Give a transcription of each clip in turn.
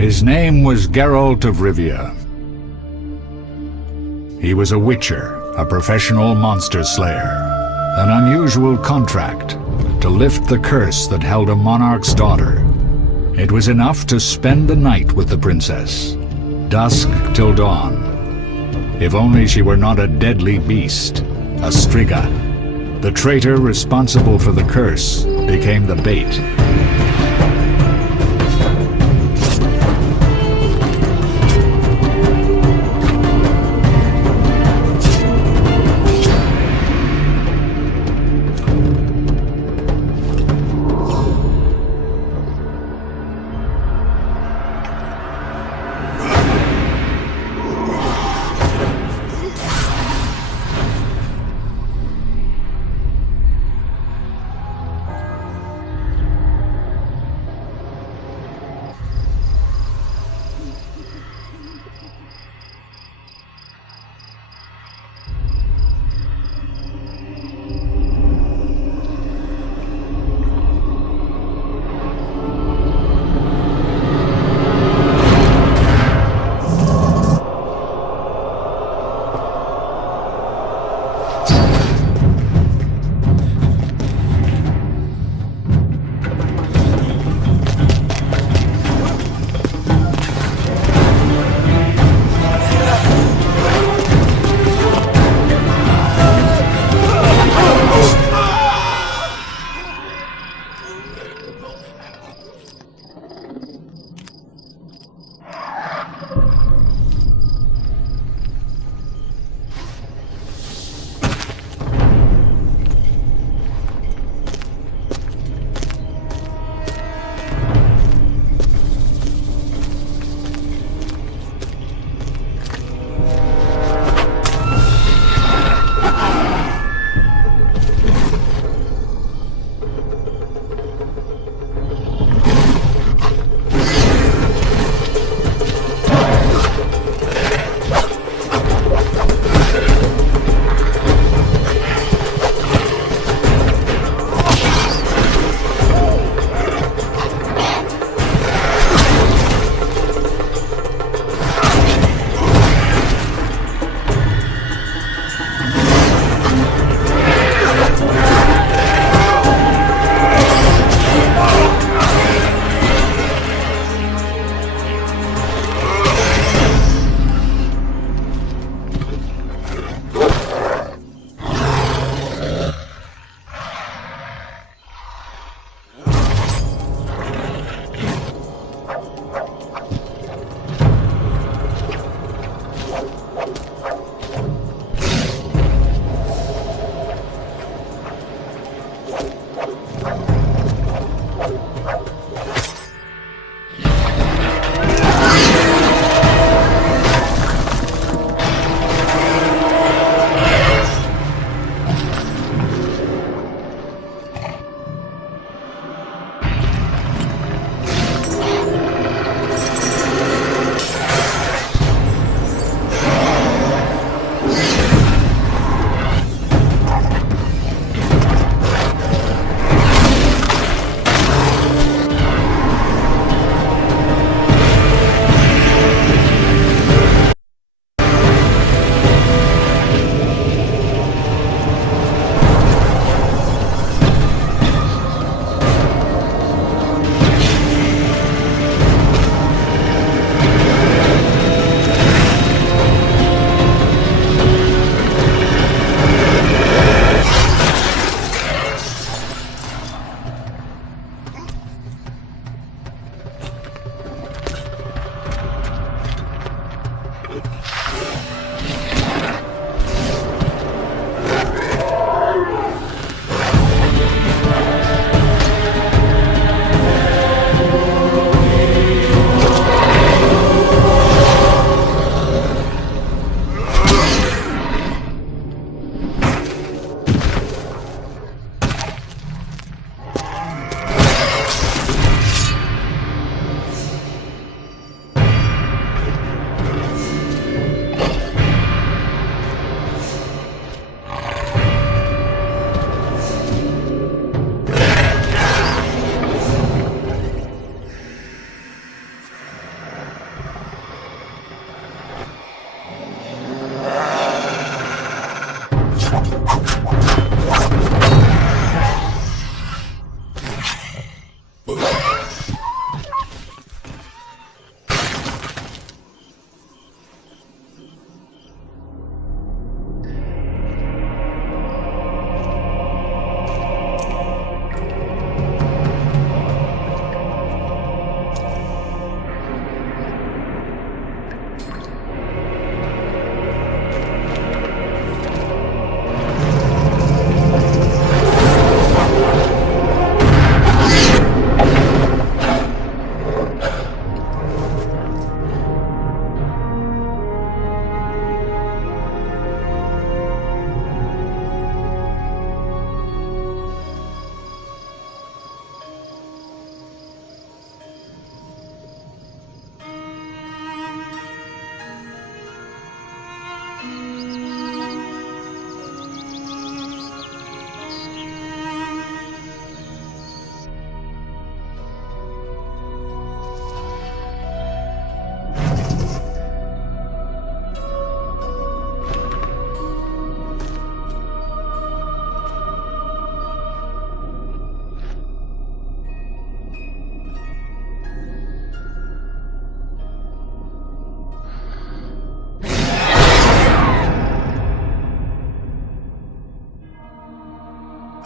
His name was Geralt of Rivia. He was a witcher, a professional monster slayer. An unusual contract to lift the curse that held a monarch's daughter. It was enough to spend the night with the princess, dusk till dawn. If only she were not a deadly beast, a Striga. The traitor responsible for the curse became the bait.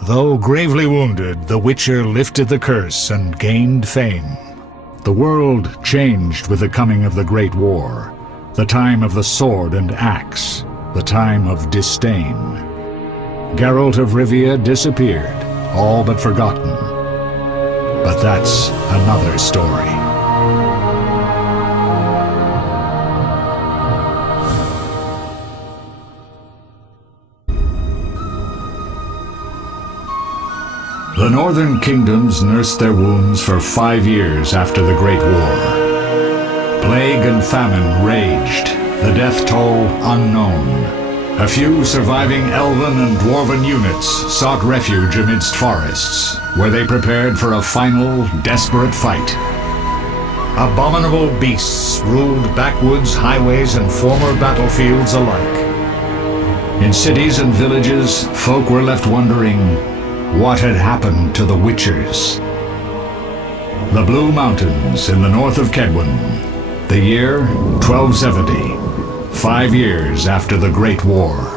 Though gravely wounded, the Witcher lifted the curse and gained fame. The world changed with the coming of the Great War, the time of the sword and axe, the time of disdain. Geralt of Rivia disappeared, all but forgotten. But that's another story. The northern kingdoms nursed their wounds for 5 years after the Great War. Plague and famine raged, the death toll unknown. A few surviving elven and dwarven units sought refuge amidst forests, where they prepared for a final, desperate fight. Abominable beasts ruled backwoods, highways, and former battlefields alike. In cities and villages, folk were left wondering what had happened to the Witchers. The Blue Mountains in the north of Kedwen. The year 1270, 5 years after the Great War.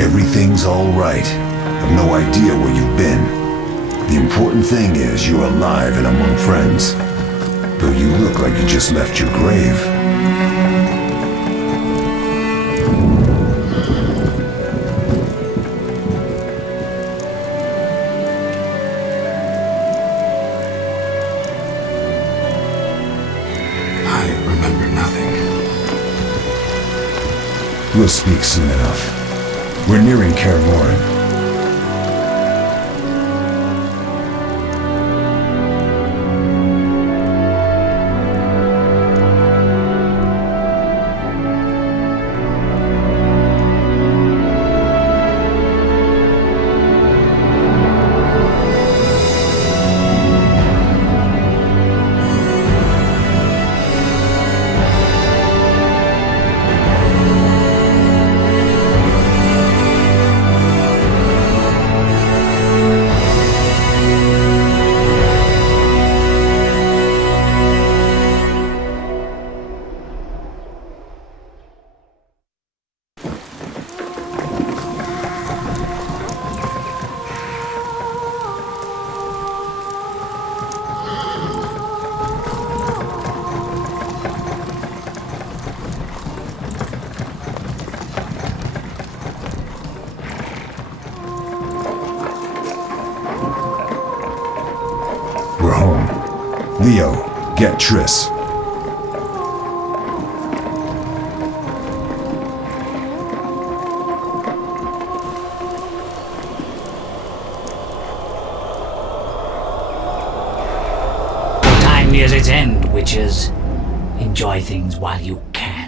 Everything's all right. I've no idea where you've been. The important thing is you're alive and among friends. Though you look like you just left your grave. I remember nothing. We'll speak soon enough. We're nearing Kaer Morhen. We're home. Leo, get Triss. Time nears its end, witches. Enjoy things while you can.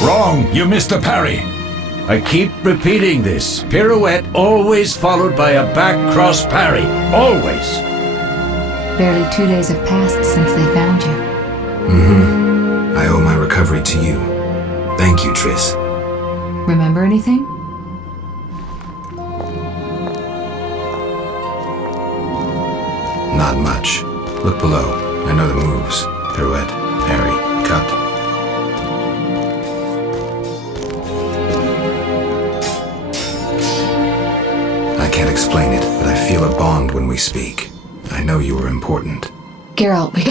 Wrong! You missed the parry! I keep repeating this. Pirouette always followed by a back cross parry. Always! Barely 2 days have passed since they found you. I owe my recovery to you. Thank you, Triss. Remember anything? Not much. Look below. I know the moves. Pirouette, parry, cut. I can't explain it, but I feel a bond when we speak. I know you were important. Geralt, we...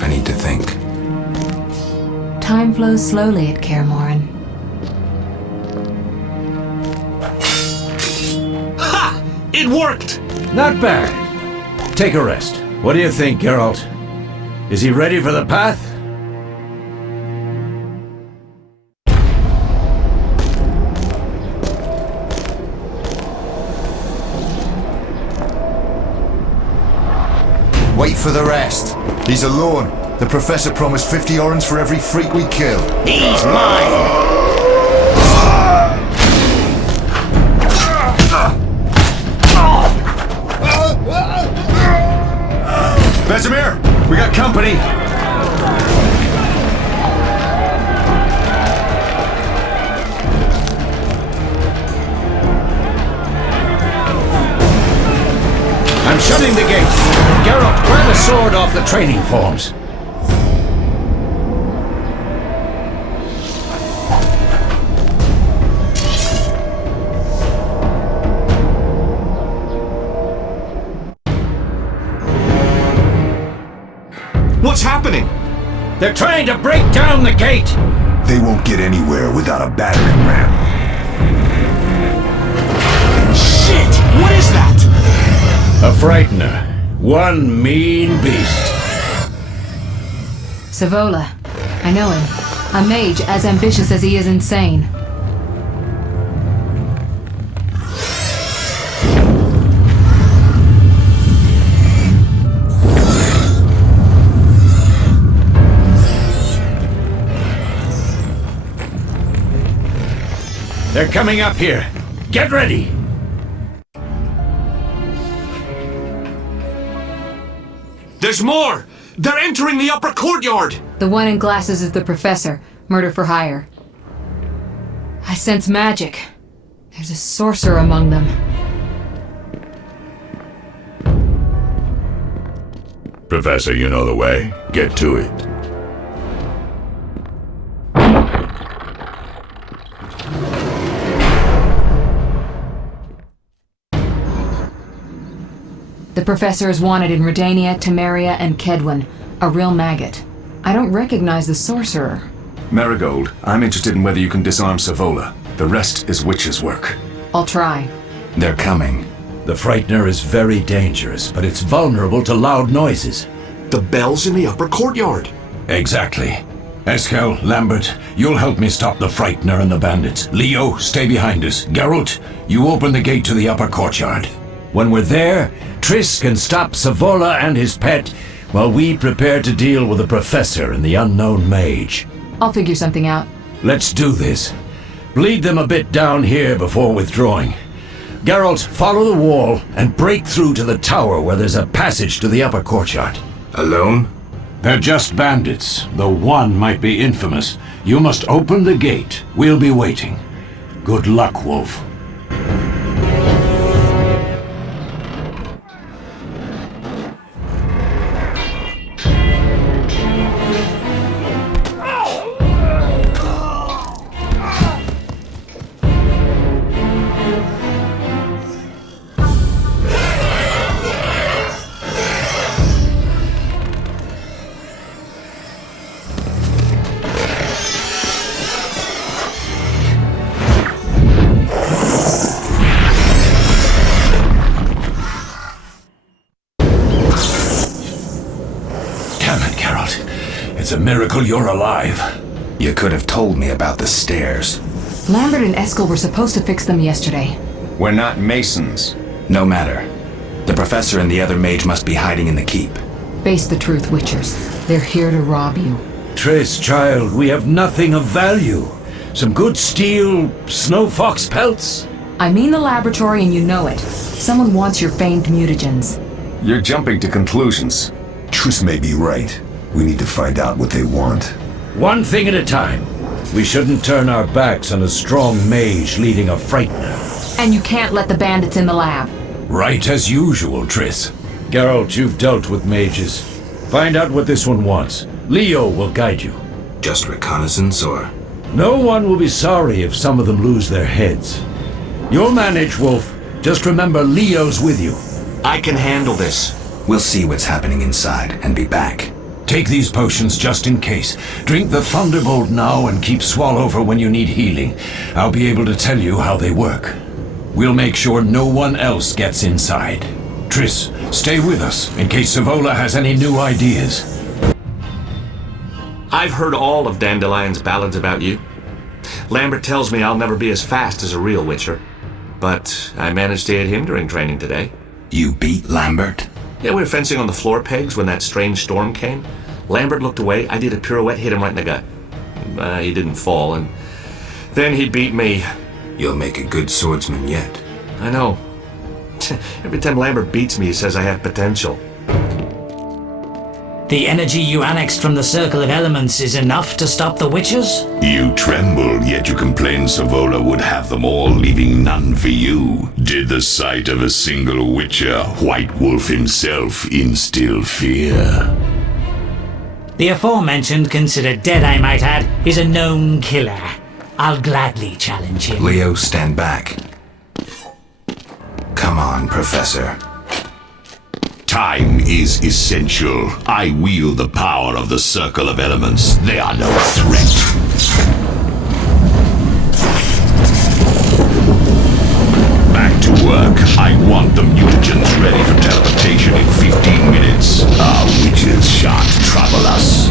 I need to think. Time flows slowly at Kaer Morhen. Ha! It worked! Not bad. Take a rest. What do you think, Geralt? Is he ready for the path? Wait for the rest. He's alone. The Professor promised 50 orens for every freak we kill. He's mine! Vesemir, we got company. I'm shutting the gate. Geralt, grab a sword off the training forms. What's happening? They're trying to break down the gate. They won't get anywhere without a battering ram. Shit! What is that? A frightener. One mean beast. Savola. I know him. A mage as ambitious as he is insane. They're coming up here. Get ready. There's more! They're entering the upper courtyard! The one in glasses is the Professor. Murder for hire. I sense magic. There's a sorcerer among them. Professor, you know the way. Get to it. The Professor is wanted in Redania, Temeria, and Kedwen. A real maggot. I don't recognize the sorcerer. Marigold, I'm interested in whether you can disarm Savola. The rest is witch's work. I'll try. They're coming. The frightener is very dangerous, but it's vulnerable to loud noises. The bell's in the upper courtyard. Exactly. Eskel, Lambert, you'll help me stop the frightener and the bandits. Leo, stay behind us. Geralt, you open the gate to the upper courtyard. When we're there, Triss can stop Savola and his pet while we prepare to deal with the Professor and the unknown mage. I'll figure something out. Let's do this. Bleed them a bit down here before withdrawing. Geralt, follow the wall and break through to the tower where there's a passage to the upper courtyard. Alone? They're just bandits, though one might be infamous. You must open the gate. We'll be waiting. Good luck, Wolf. It's a miracle you're alive. You could have told me about the stairs. Lambert and Eskel were supposed to fix them yesterday. We're not masons. No matter. The Professor and the other mage must be hiding in the keep. Face the truth, Witchers. They're here to rob you. Triss, child, we have nothing of value. Some good steel snow fox pelts? I mean the laboratory and you know it. Someone wants your famed mutagens. You're jumping to conclusions. Triss may be right. We need to find out what they want. One thing at a time. We shouldn't turn our backs on a strong mage leading a frightener. And you can't let the bandits in the lab. Right as usual, Triss. Geralt, you've dealt with mages. Find out what this one wants. Leo will guide you. Just reconnaissance, or? No one will be sorry if some of them lose their heads. You'll manage, Wolf. Just remember Leo's with you. I can handle this. We'll see what's happening inside and be back. Take these potions just in case. Drink the Thunderbolt now and keep Swallover when you need healing. I'll be able to tell you how they work. We'll make sure no one else gets inside. Triss, stay with us in case Savola has any new ideas. I've heard all of Dandelion's ballads about you. Lambert tells me I'll never be as fast as a real Witcher. But I managed to hit him during training today. You beat Lambert? Yeah, we were fencing on the floor pegs when that strange storm came. Lambert looked away, I did a pirouette, hit him right in the gut. He didn't fall, and then he beat me. You'll make a good swordsman yet. I know. Every time Lambert beats me, he says I have potential. The energy you annexed from the Circle of Elements is enough to stop the Witchers? You trembled, yet you complained Savola would have them all, leaving none for you. Did the sight of a single Witcher, White Wolf himself, instill fear? The aforementioned, considered dead I might add, is a known killer. I'll gladly challenge him. Leo, stand back. Come on, Professor. Time is essential. I wield the power of the Circle of Elements. They are no threat. Back to work. I want the mutagens ready for teleportation in 15 minutes. Our witches shan't trouble us.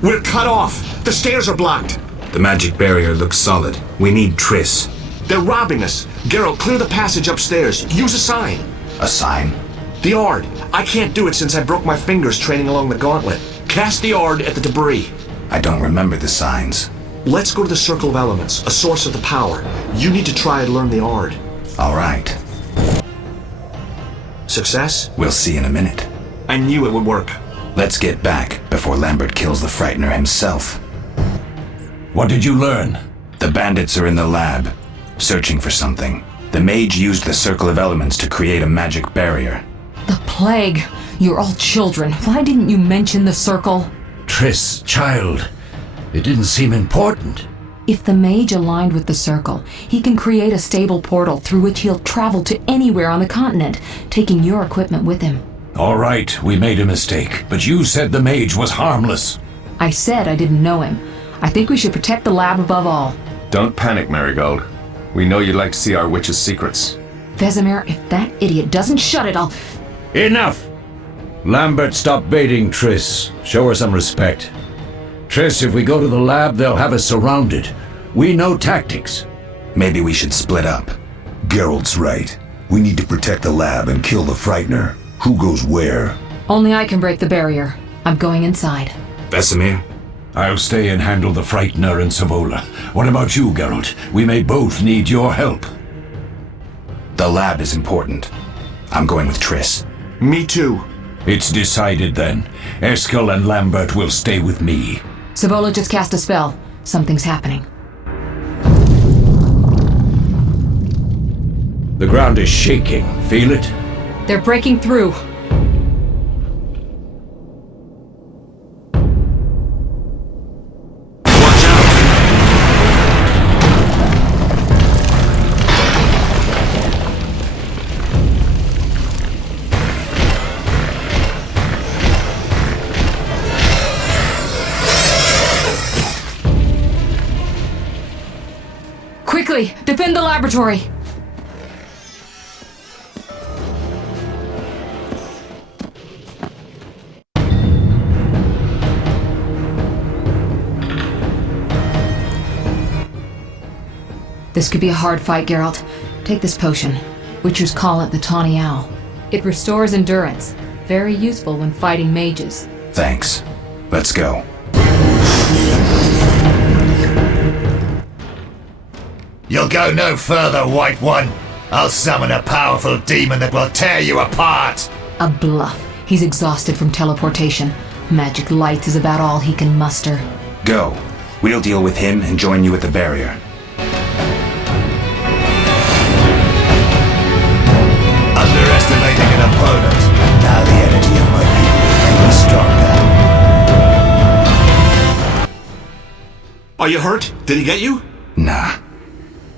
We're cut off! The stairs are blocked! The magic barrier looks solid. We need Triss. They're robbing us! Geralt, clear the passage upstairs. Use a sign. A sign? The Ard. I can't do it since I broke my fingers training along the gauntlet. Cast the Ard at the debris. I don't remember the signs. Let's go to the Circle of Elements, a source of the power. You need to try and learn the Ard. All right. Success? We'll see in a minute. I knew it would work. Let's get back before Lambert kills the Frightener himself. What did you learn? The bandits are in the lab, searching for something. The mage used the Circle of Elements to create a magic barrier. The plague! You're all children. Why didn't you mention the circle? Triss, child. It didn't seem important. If the mage aligned with the circle, he can create a stable portal through which he'll travel to anywhere on the continent, taking your equipment with him. All right, we made a mistake, but you said the mage was harmless. I said I didn't know him. I think we should protect the lab above all. Don't panic, Marigold. We know you'd like to see our witch's secrets. Vesemir, if that idiot doesn't shut it, I'll... Enough! Lambert, stop baiting Triss. Show her some respect. Triss, if we go to the lab, they'll have us surrounded. We know tactics. Maybe we should split up. Geralt's right. We need to protect the lab and kill the Frightener. Who goes where? Only I can break the barrier. I'm going inside. Vesemir? I'll stay and handle the Frightener and Savola. What about you, Geralt? We may both need your help. The lab is important. I'm going with Triss. Me too. It's decided then. Eskel and Lambert will stay with me. Savola just cast a spell. Something's happening. The ground is shaking. Feel it? They're breaking through. Watch out! Quickly, defend the laboratory! This could be a hard fight, Geralt. Take this potion. Witchers call it the Tawny Owl. It restores endurance. Very useful when fighting mages. Thanks. Let's go. You'll go no further, White One. I'll summon a powerful demon that will tear you apart. A bluff. He's exhausted from teleportation. Magic light is about all he can muster. Go. We'll deal with him and join you at the barrier. opponent. Now the energy of my people will be stronger. Are you hurt? Did he get you? Nah.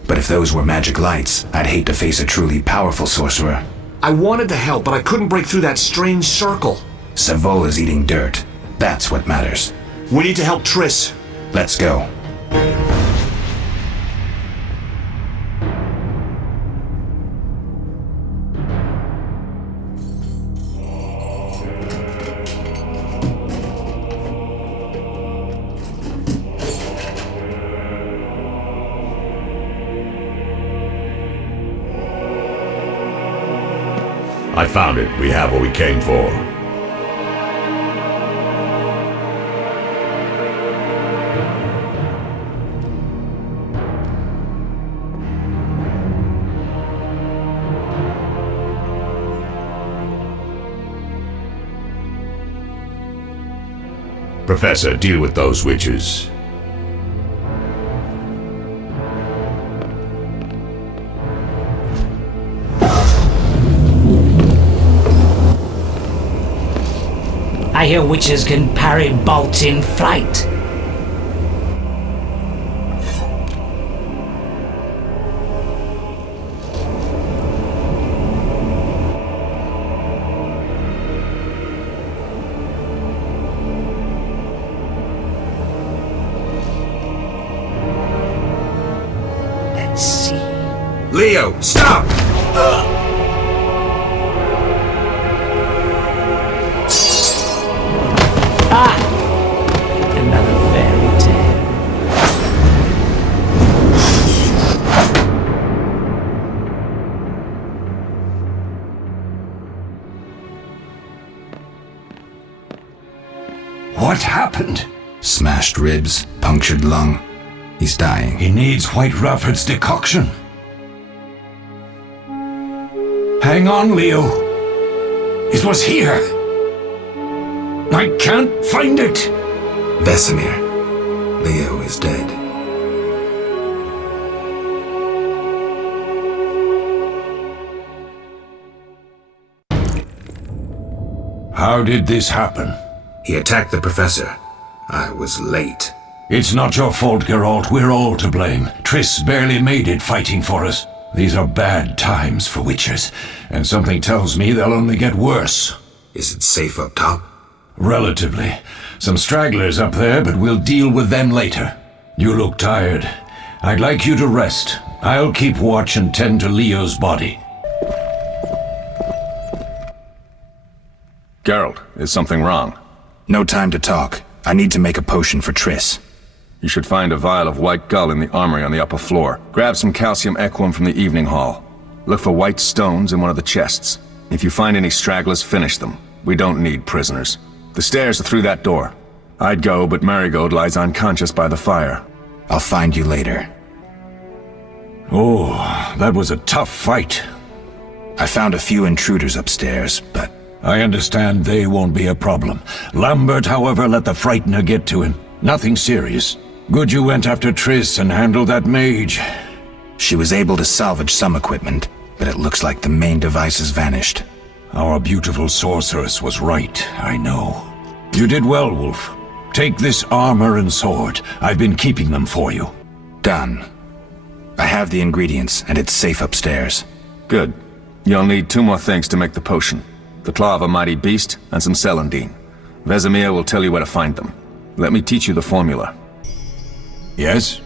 But if those were magic lights, I'd hate to face a truly powerful sorcerer. I wanted to help, but I couldn't break through that strange circle. Savola's eating dirt. That's what matters. We need to help Triss. Let's go. I found it. We have what we came for. Professor, deal with those witches. I hear witches can parry bolts in flight. Let's see. Leo, stop! Another fairy tale. What happened? Smashed ribs, punctured lung. He's dying. He needs White Rafford's decoction. Hang on, Leo. It was here. I can't find it. Vesemir. Leo is dead. How did this happen? He attacked the professor. I was late. It's not your fault, Geralt. We're all to blame. Triss barely made it fighting for us. These are bad times for witchers, and something tells me they'll only get worse. Is it safe up top? Relatively. Some stragglers up there, but we'll deal with them later. You look tired. I'd like you to rest. I'll keep watch and tend to Leo's body. Geralt, is something wrong? No time to talk. I need to make a potion for Triss. You should find a vial of white gull in the armory on the upper floor. Grab some calcium equum from the evening hall. Look for white stones in one of the chests. If you find any stragglers, finish them. We don't need prisoners. The stairs are through that door. I'd go, but Marigold lies unconscious by the fire. I'll find you later. Oh, that was a tough fight. I found a few intruders upstairs, but... I understand they won't be a problem. Lambert, however, let the Frightener get to him. Nothing serious. Good you went after Triss and handled that mage. She was able to salvage some equipment, but it looks like the main device has vanished. Our beautiful sorceress was right, I know. You did well, Wolf. Take this armor and sword. I've been keeping them for you. Done. I have the ingredients, and it's safe upstairs. Good. You'll need 2 more things to make the potion. The claw of a mighty beast, and some celandine. Vesemir will tell you where to find them. Let me teach you the formula. Yes?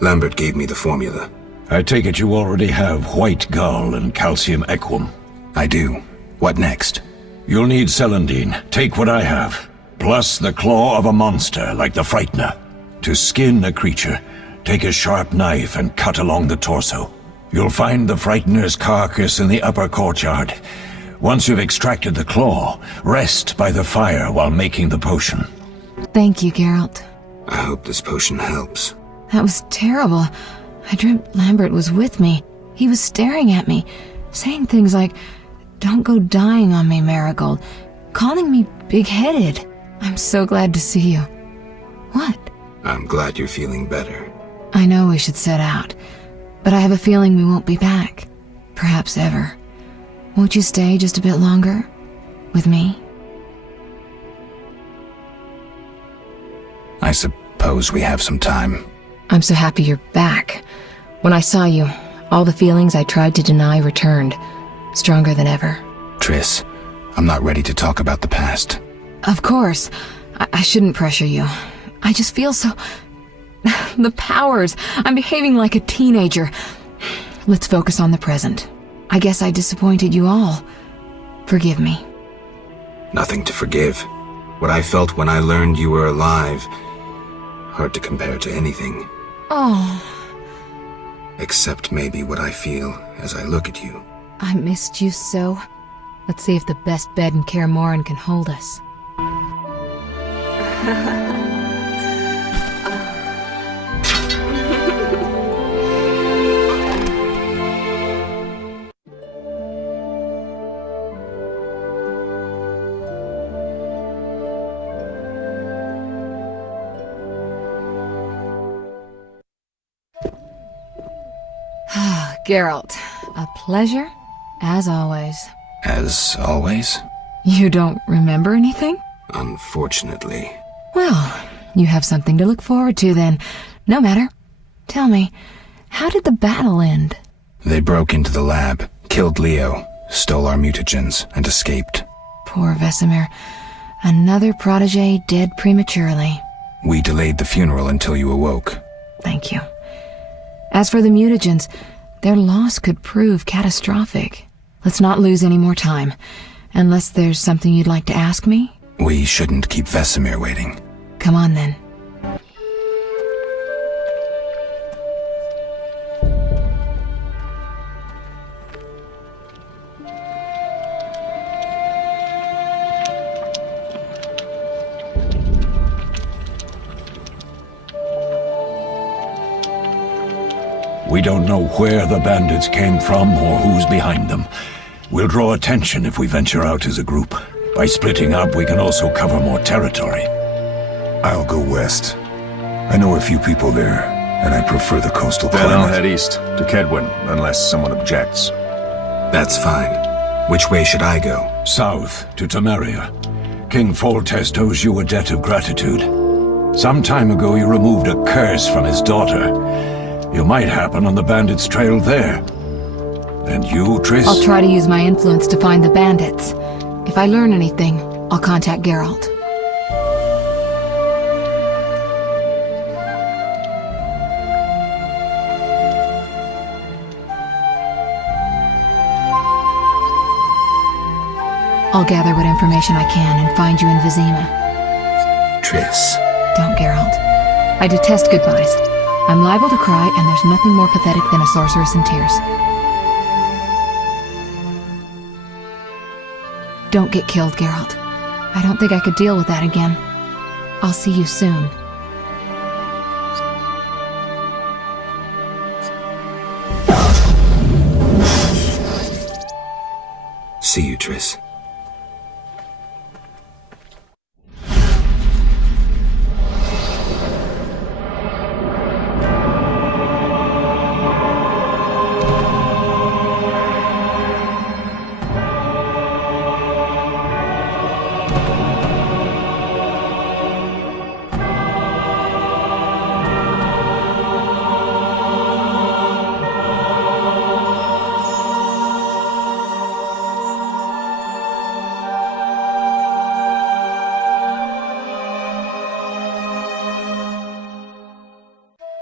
Lambert gave me the formula. I take it you already have white gull and calcium equum. I do. What next? You'll need celandine. Take what I have. Plus the claw of a monster, like the Frightener. To skin a creature, take a sharp knife and cut along the torso. You'll find the Frightener's carcass in the upper courtyard. Once you've extracted the claw, rest by the fire while making the potion. Thank you, Geralt. I hope this potion helps. That was terrible. I dreamt Lambert was with me. He was staring at me, saying things like, "Don't go dying on me, Marigold," calling me big-headed. I'm so glad to see you. What? I'm glad you're feeling better. I know we should set out, but I have a feeling we won't be back. Perhaps ever. Won't you stay just a bit longer? With me? I suppose we have some time. I'm so happy you're back. When I saw you, all the feelings I tried to deny returned, stronger than ever. Triss, I'm not ready to talk about the past. Of course. I shouldn't pressure you. I just feel so... The powers. I'm behaving like a teenager. Let's focus on the present. I guess I disappointed you all. Forgive me. Nothing to forgive. What I felt when I learned you were alive, hard to compare to anything. Oh, Except maybe what I feel as I look at you. I missed you so. Let's see if the best bed in Kaer Morhen can hold us. Geralt, a pleasure, as always. As always? You don't remember anything? Unfortunately. Well, you have something to look forward to then. No matter. Tell me, how did the battle end? They broke into the lab, killed Leo, stole our mutagens, and escaped. Poor Vesemir. Another protege dead prematurely. We delayed the funeral until you awoke. Thank you. As for the mutagens, their loss could prove catastrophic. Let's not lose any more time. Unless there's something you'd like to ask me? We shouldn't keep Vesemir waiting. Come on then. We don't know where the bandits came from or who's behind them. We'll draw attention if we venture out as a group. By splitting up, we can also cover more territory. I'll go west. I know a few people there, and I prefer the coastal Then I'll climate. head east, to Kedwin, unless someone objects. That's fine. Which way should I go? South, to Temeria. King Foltest owes you a debt of gratitude. Some time ago you removed a curse from his daughter. You might happen on the bandits' trail there. And you, Triss? I'll try to use my influence to find the bandits. If I learn anything, I'll contact Geralt. I'll gather what information I can and find you in Vizima. Triss. Don't, Geralt. I detest goodbyes. I'm liable to cry, and there's nothing more pathetic than a sorceress in tears. Don't get killed, Geralt. I don't think I could deal with that again. I'll see you soon. See you, Triss.